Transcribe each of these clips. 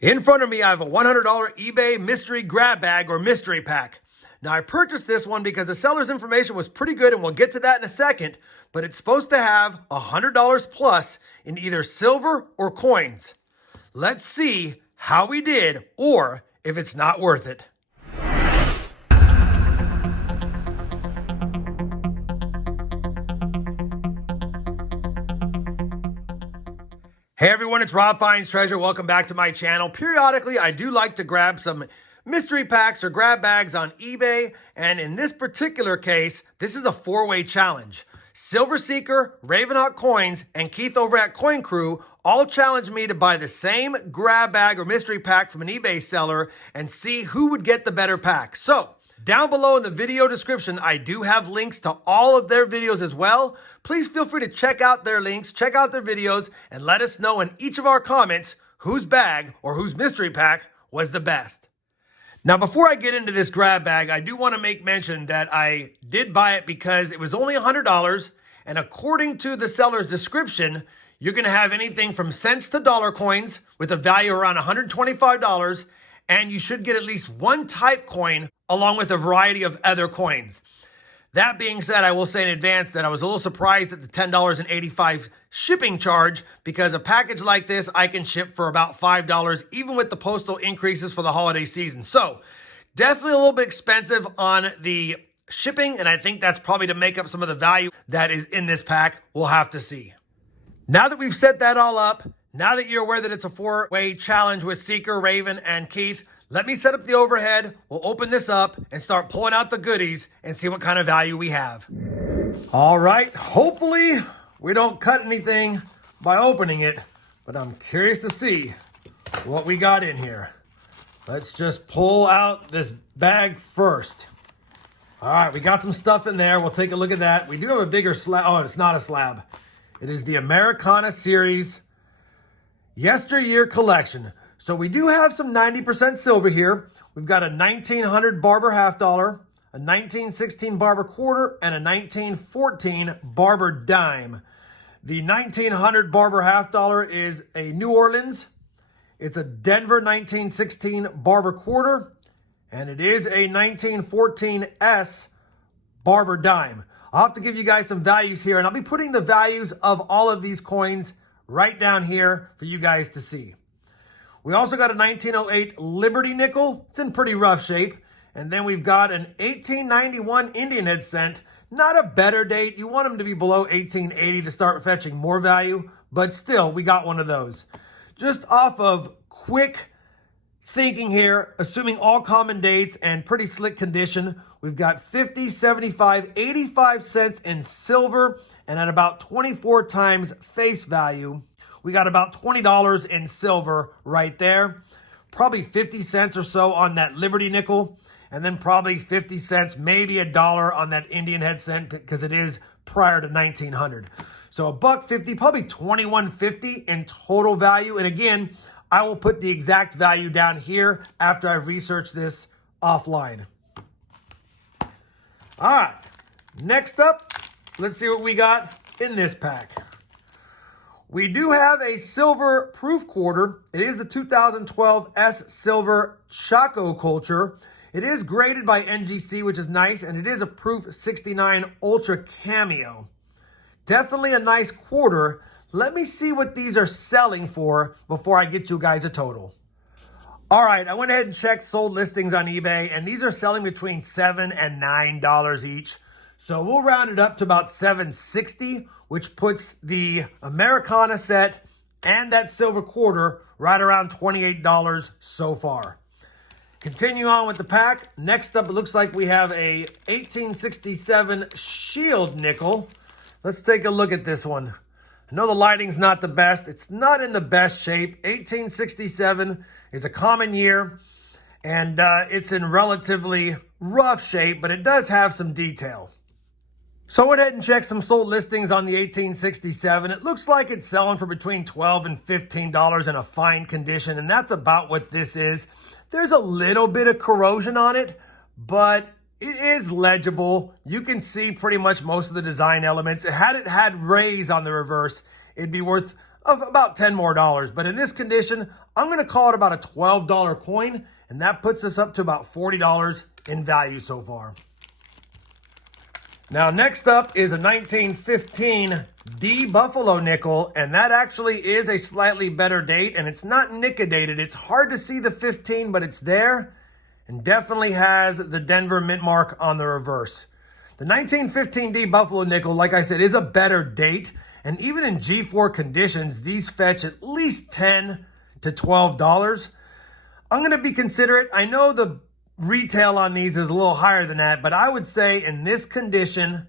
In front of me, I have a $100 eBay mystery grab bag or mystery pack. Now, I purchased this one because the seller's information was pretty good, and we'll get to that in a second, but it's supposed to have $100 plus in either silver or coins. Let's see how we did, or if it's not worth it. Hey everyone, it's RobFindsTreasure. Welcome back to my channel. Periodically, I do like to grab some mystery packs or grab bags on eBay. And in this particular case, this is a four-way challenge. Silver Seeker, Ravenhawk Coins, and Keith over at Coin Crew all challenged me to buy the same grab bag or mystery pack from an eBay seller and see who would get the better pack. So, down below in the video description, I do have links to all of their videos as well. Please feel free to check out their links, check out their videos, and let us know in each of our comments whose bag or whose mystery pack was the best. Now, before I get into this grab bag, I do want to make mention that I did buy it because it was only $100, and according to the seller's description, you're going to have anything from cents to dollar coins with a value around $125, and you should get at least one type coin along with a variety of other coins. That being said, I will say in advance that I was a little surprised at the $10.85 shipping charge, because a package like this I can ship for about $5 even with the postal increases for the holiday season. So definitely a little bit expensive on the shipping, and I think that's probably to make up some of the value that is in this pack. We'll have to see. Now that we've set that all up, now that you're aware that it's a four-way challenge with Seeker, Raven, and Keith, let me set up the overhead. We'll open this up and start pulling out the goodies and see what kind of value we have. All right, hopefully we don't cut anything by opening it, but I'm curious to see what we got in here. Let's just pull out this bag first. All right, we got some stuff in there. We'll take a look at that. We do have a bigger slab. Oh, it's not a slab. It is the Americana Series Yesteryear Collection. So we do have some 90% silver here. We've got a 1900 Barber half dollar, a 1916 Barber quarter, and a 1914 Barber dime. The 1900 Barber half dollar is a New Orleans. It's a Denver 1916 Barber quarter, and it is a 1914 S Barber dime. I'll have to give you guys some values here, and I'll be putting the values of all of these coins right down here for you guys to see. We also got a 1908 Liberty nickel. It's in pretty rough shape. And then we've got an 1891 Indian head cent. Not a better date. You want them to be below 1880 to start fetching more value, but still, we got one of those. Just off of quick thinking here, assuming all common dates and pretty slick condition, we've got 50, 75, 85 cents in silver, and at about 24 times face value, we got about $20 in silver right there. Probably 50 cents or so on that Liberty nickel, and then probably 50 cents, maybe $1 on that Indian head cent, because it is prior to 1900. So $1.50, probably $21.50 in total value. And again, I will put the exact value down here after I've researched this offline. All right, next up, let's see what we got in this pack. We do have a silver proof quarter. It is the 2012 S Silver Chaco Culture. It is graded by NGC, which is nice, and it is a proof 69 Ultra Cameo. Definitely a nice quarter. Let me see what these are selling for before I get you guys a total. All right, I went ahead and checked sold listings on eBay, and these are selling between $7 and $9 each. So we'll round it up to about $7.60, which puts the Americana set and that silver quarter right around $28 so far. Continue on with the pack. Next up, it looks like we have a 1867 Shield nickel. Let's take a look at this one. I know the lighting's not the best. It's not in the best shape. 1867 is a common year, and it's in relatively rough shape, but it does have some detail. So I went ahead and checked some sold listings on the 1867. It looks like it's selling for between $12 and $15 in a fine condition, and that's about what this is. There's a little bit of corrosion on it, but it is legible. You can see pretty much most of the design elements. Had it had rays on the reverse, it'd be worth about $10 more. But in this condition, I'm going to call it about a $12 coin, and that puts us up to about $40 in value so far. Now, next up is a 1915 D Buffalo nickel, and that actually is a slightly better date, and it's not nickel-dated. It's hard to see the 15, but it's there, and definitely has the Denver mint mark on the reverse. The 1915 D Buffalo nickel, like I said, is a better date, and even in G4 conditions, these fetch at least $10 to $12. I'm going to be considerate. I know the retail on these is a little higher than that, but I would say in this condition,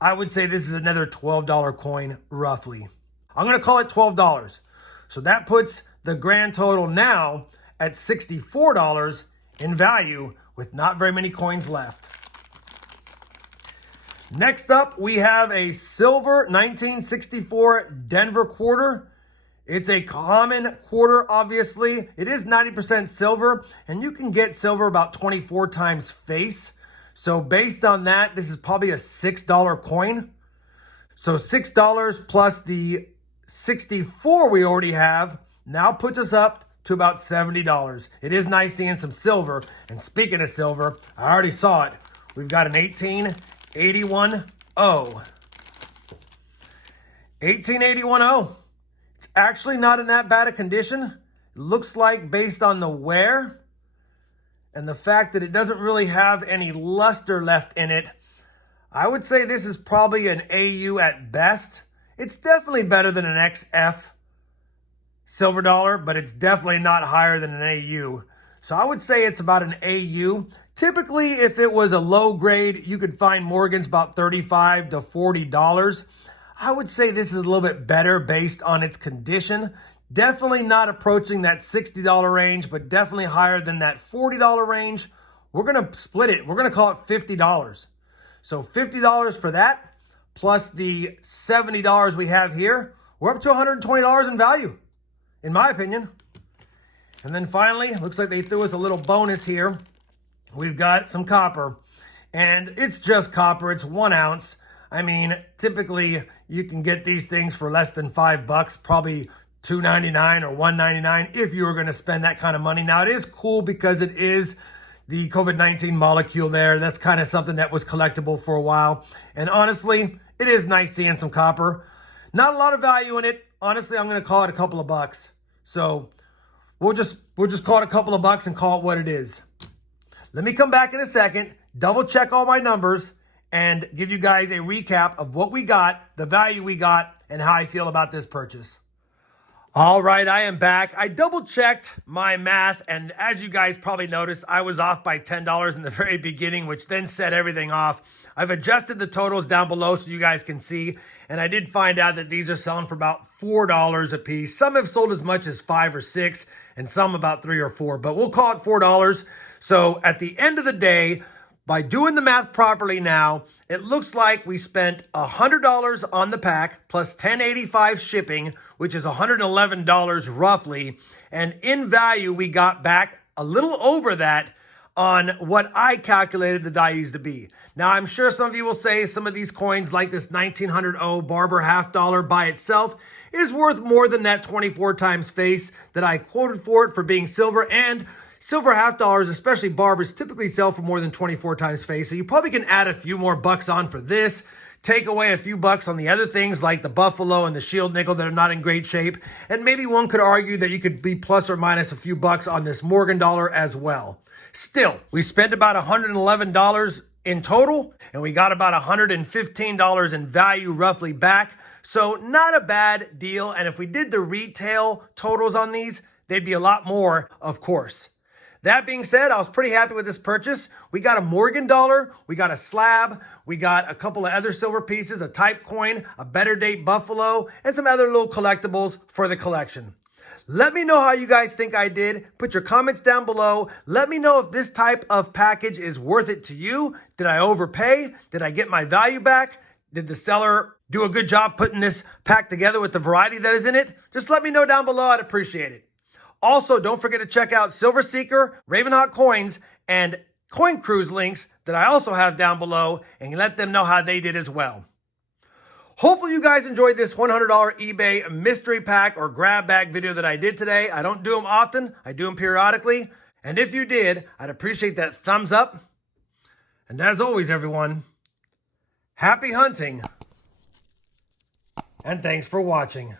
I would say this is another $12 coin, roughly. I'm going to call it $12. So that puts the grand total now at $64 in value, with not very many coins left. Next up, we have a silver 1964 Denver quarter. It's a common quarter, obviously. It is 90% silver, and you can get silver about 24 times face. So based on that, this is probably a $6 coin. So $6 plus the 64 we already have now puts us up to about $70. It is nice seeing some silver. And speaking of silver, I already saw it. We've got an 1881 O. 1881 O. It's actually not in that bad a condition. It looks like, based on the wear and the fact that it doesn't really have any luster left in it, I would say this is probably an AU at best. It's definitely better than an XF silver dollar, but it's definitely not higher than an AU. So I would say it's about an AU. Typically, if it was a low grade, you could find Morgan's about $35 to $40. I would say this is a little bit better based on its condition. Definitely not approaching that $60 range, but definitely higher than that $40 range. We're going to split it. We're going to call it $50. So $50 for that, plus the $70 we have here. We're up to $120 in value, in my opinion. And then finally, looks like they threw us a little bonus here. We've got some copper, and it's just copper. It's 1 ounce. I mean, typically you can get these things for less than $5, probably $2.99 or $1.99 if you were going to spend that kind of money. Now, it is cool because it is the COVID-19 molecule there. That's kind of something that was collectible for a while. And honestly, it is nice seeing some copper. Not a lot of value in it. Honestly, I'm going to call it a couple of bucks. So we'll just call it a couple of bucks and call it what it is. Let me come back in a second, double check all my numbers, and give you guys a recap of what we got, the value we got, and how I feel about this purchase. All right, I am back. I double checked my math, and as you guys probably noticed, I was off by $10 in the very beginning, which then set everything off. I've adjusted the totals down below so you guys can see, and I did find out that these are selling for about $4 a piece. Some have sold as much as $5 or $6, and some about $3 or $4, but we'll call it $4. So at the end of the day, by doing the math properly now, it looks like we spent $100 on the pack plus $10.85 shipping, which is $111 roughly. And in value, we got back a little over that on what I calculated the values to be. Now, I'm sure some of you will say some of these coins, like this 1900 O Barber half dollar by itself, is worth more than that 24 times face that I quoted for it for being silver. And silver half dollars, especially Barbers, typically sell for more than 24 times face. So you probably can add a few more bucks on for this, take away a few bucks on the other things like the Buffalo and the Shield nickel that are not in great shape. And maybe one could argue that you could be plus or minus a few bucks on this Morgan dollar as well. Still, we spent about $111 in total, and we got about $115 in value roughly back. So not a bad deal. And if we did the retail totals on these, they'd be a lot more, of course. That being said, I was pretty happy with this purchase. We got a Morgan dollar, we got a slab, we got a couple of other silver pieces, a type coin, a better date Buffalo, and some other little collectibles for the collection. Let me know how you guys think I did. Put your comments down below. Let me know if this type of package is worth it to you. Did I overpay? Did I get my value back? Did the seller do a good job putting this pack together with the variety that is in it? Just let me know down below. I'd appreciate it. Also, don't forget to check out Silver Seeker, Ravenhawk coins, and Coin Cruise links that I also have down below, and let them know how they did as well. Hopefully you guys enjoyed this $100 eBay mystery pack or grab bag video that I did today. I don't do them often. I do them periodically. And if you did, I'd appreciate that thumbs up. And as always, everyone, happy hunting. And thanks for watching.